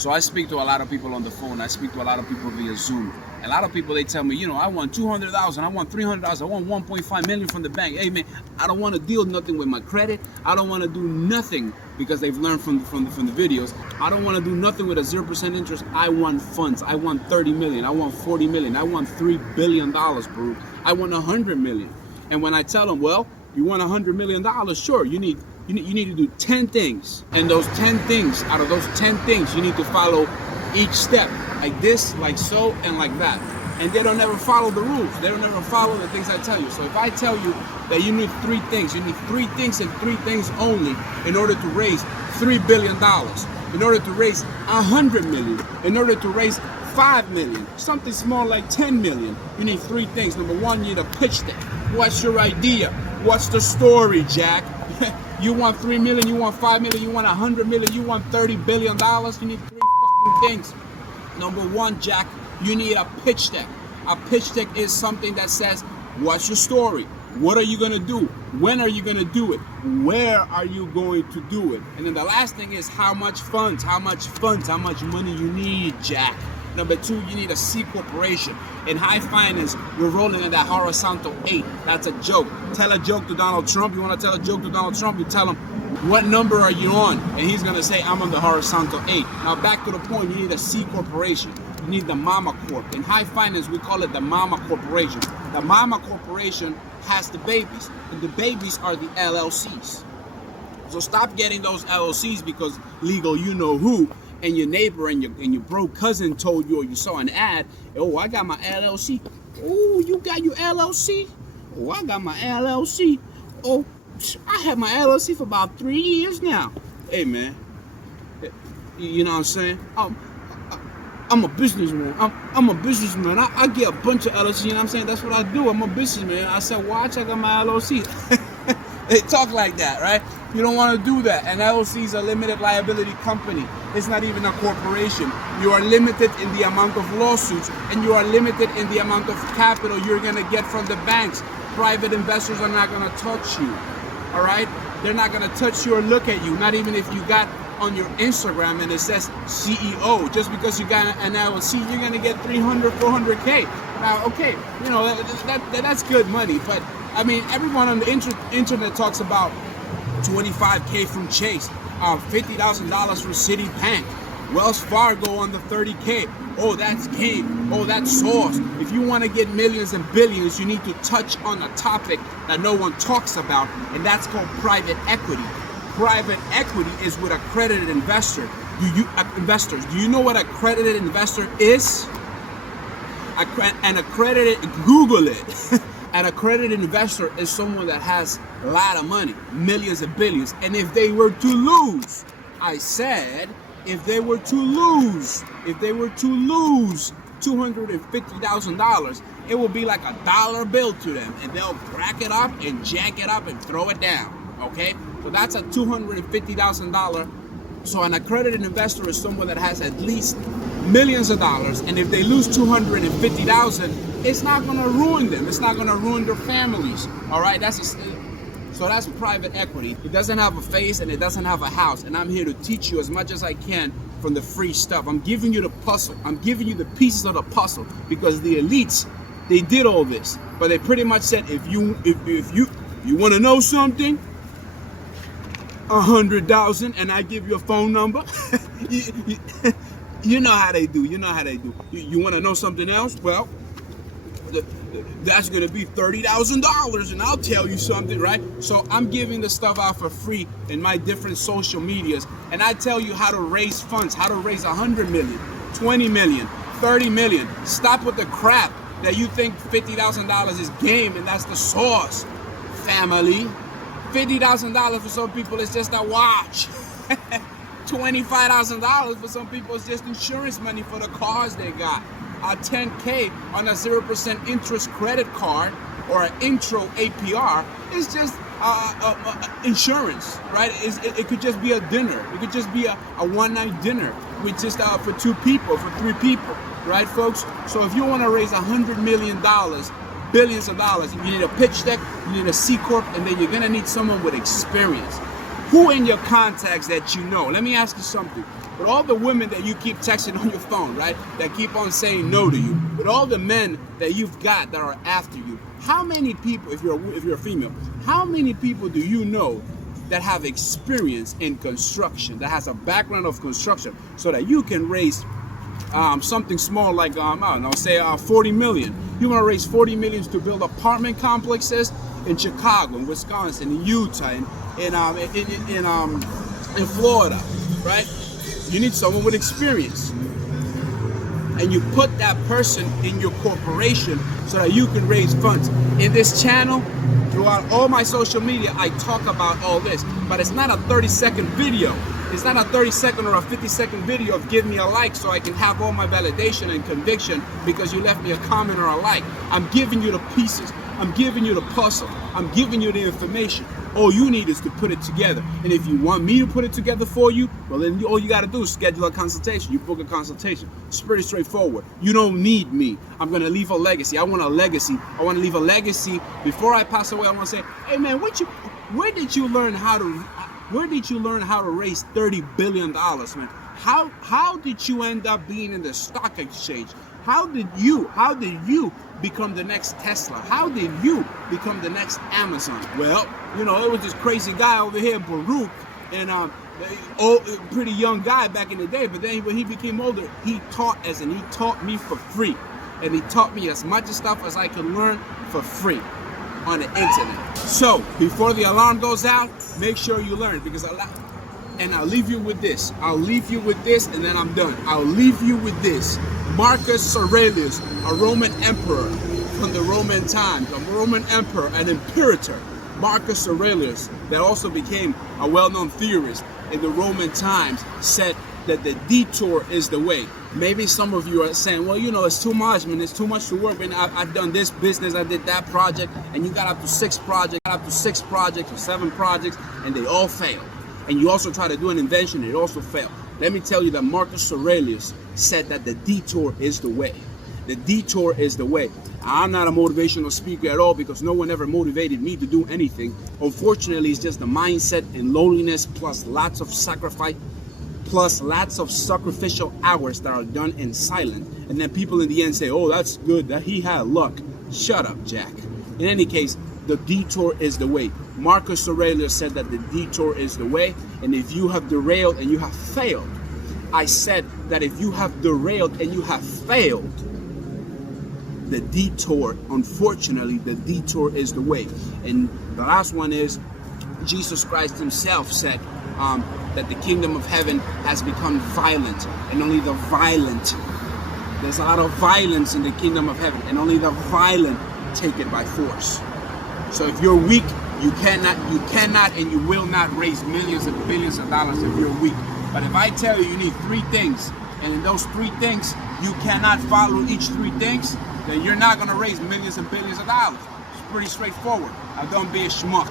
So I speak to a lot of people on the phone. I speak to a lot of people via Zoom. A lot of people, they tell me, I want 200,000, I want 300,000, I want 1.5 million from the bank. Hey man, I don't want to deal nothing with my credit. I don't want to do nothing because they've learned from the videos. I don't want to do nothing with a 0% interest. I want funds. I want 30 million. I want 40 million. I want $3 billion, bro. I want 100 million. And when I tell them, well, you want $100 million, sure, you need to do 10 things. And those 10 things, out of those 10 things, you need to follow each step. Like this, like so, and like that. And they don't ever follow the rules. They don't ever follow the things I tell you. So if I tell you that you need 3 things, you need 3 things and 3 things only in order to raise $3 billion, in order to raise 100 million, in order to raise 5 million, something small like 10 million, you need 3 things. Number 1, you need a pitch deck. What's your idea? What's the story, Jack? You want 3 million, you want 5 million, you want 100 million, you want $30 billion, you need 3 fucking things. Number 1, Jack, you need a pitch deck. A pitch deck is something that says, what's your story? What are you going to do? When are you going to do it? Where are you going to do it? And then the last thing is how much funds, how much money you need, Jack. Number 2, you need a C corporation. In high finance, we're rolling in that horizontal 8. That's a joke. Tell a joke to Donald Trump. You want to tell a joke to Donald Trump, you tell him, what number are you on? And he's going to say, I'm on the horizontal 8. Now back to the point, you need a C corporation. You need the Mama Corp. In high finance, we call it the Mama Corporation. The Mama Corporation has the babies, and the babies are the LLCs. So stop getting those LLCs because legal you know who, and your neighbor and your bro cousin told you, or you saw an ad, oh, I got my LLC. Oh, you got your LLC? Oh, I got my LLC. Oh, I had my LLC for about 3 years now. Hey, man. You know what I'm saying? I'm a businessman. I'm a businessman. I get a bunch of LLC, you know what I'm saying? That's what I do. I'm a businessman. I said, watch, I got my LLC. They talk like that, right? You don't want to do that. An LLC is a limited liability company. It's not even a corporation. You are limited in the amount of lawsuits, and you are limited in the amount of capital you're going to get from the banks. Private investors are not going to touch you, all right? They're not going to touch you or look at you, not even if you got on your Instagram and it says CEO. Just because you got an LLC, you're going to get 300, 400K. Now, okay, you know, that's good money, but I mean, everyone on the internet talks about 25K from Chase, $50,000 from Citibank, Wells Fargo on the 30K. Oh, that's game. Oh, that's sauce. If you want to get millions and billions, you need to touch on a topic that no one talks about, and that's called private equity. Private equity is with accredited investor. Investors, do you know what accredited investor is? An accredited, Google it. An accredited investor is someone that has a lot of money, millions and billions. And if they were to lose, I said, if they were to lose $250,000, it will be like a dollar bill to them, and they'll crack it up and jack it up and throw it down. Okay, so that's a $250,000. So an accredited investor is someone that has at least millions of dollars, and if they lose $250,000, it's not going to ruin them. It's not going to ruin their families. All right, so that's private equity. It doesn't have a face and it doesn't have a house, and I'm here to teach you as much as I can from the free stuff. I'm giving you the puzzle. I'm giving you the pieces of the puzzle, because the elites, they did all this, but they pretty much said, if you want to know something, 100,000, and I give you a phone number. You know how they do. You know how they do. You want to know something else? Well, that's going to be $30,000, and I'll tell you something, right? So I'm giving the stuff out for free in my different social medias, and I tell you how to raise funds, how to raise 100 million, 20 million, 30 million. Stop with the crap that you think $50,000 is game and that's the sauce, family. $50,000 for some people is just a watch. $25,000 for some people is just insurance money for the cars they got. A 10K on a 0% interest credit card or an intro APR is just insurance, right? It could just be a dinner. It could just be a one-night dinner with just for 2 people, for 3 people, right, folks? So if you want to raise $100 million, billions of dollars, you need a pitch deck, you need a C Corp, and then you're gonna need someone with experience. Who in your contacts that you know? Let me ask you something. with all the women that you keep texting on your phone, right? That keep on saying no to you, with all the men that you've got that are after you, how many people, if you're a female, how many people do you know that have experience in construction, that has a background of construction, so that you can raise something small like, I don't know, say 40 million. You want to raise 40 million to build apartment complexes in Chicago, in Wisconsin, in Utah, in Florida, right? You need someone with experience. And you put that person in your corporation so that you can raise funds. In this channel, throughout all my social media, I talk about all this, but it's not a 30-second video. It's not a 30-second or a 50-second video of give me a like so I can have all my validation and conviction because you left me a comment or a like. I'm giving you the pieces. I'm giving you the puzzle. I'm giving you the information. All you need is to put it together. And if you want me to put it together for you, well, then all you got to do is schedule a consultation. You book a consultation. It's pretty straightforward. You don't need me. I'm going to leave a legacy. I want a legacy. I want to leave a legacy. Before I pass away, I want to say, hey, man, where did you learn how to raise $30 billion, man? How did you end up being in the stock exchange? How did you become the next Tesla? How did you become the next Amazon? Well, you know, it was this crazy guy over here, Baruch, and pretty young guy back in the day. But then when he became older, he taught me for free, and he taught me as much stuff as I could learn for free on the internet. So before the alarm goes out, make sure you learn, because and I'll leave you with this. And then I'm done. I'll leave you with this. Marcus Aurelius, a Roman emperor from the Roman times, a Roman emperor, an imperator, Marcus Aurelius, that also became a well-known theorist in the Roman times, said that the detour is the way. Maybe some of you are saying, well, you know, it's too much, man. It's too much to work. And I've done this business, I did that project, and you got up to 6 projects or 7 projects, and they all failed. And you also try to do an invention, it also failed. Let me tell you that Marcus Aurelius said that the detour is the way. The detour is the way. I'm not a motivational speaker at all, because no one ever motivated me to do anything. Unfortunately, it's just the mindset and loneliness, plus lots of sacrifice, plus lots of sacrificial hours that are done in silence. And then people in the end say, oh, that's good, that he had luck. Shut up, Jack. In any case, the detour is the way. Marcus Aurelius said that the detour is the way. And if you have derailed and you have failed, I said that if you have derailed and you have failed, the detour, unfortunately, the detour is the way. And the last one is, Jesus Christ himself said that the kingdom of heaven has become violent, and only the violent, there's a lot of violence in the kingdom of heaven, and only the violent take it by force. So if you're weak, you cannot and you will not raise millions and billions of dollars if you're weak. But if I tell you need 3 things, and in those 3 things you cannot follow each 3 things, then you're not going to raise millions and billions of dollars. It's pretty straightforward. Now don't be a schmuck.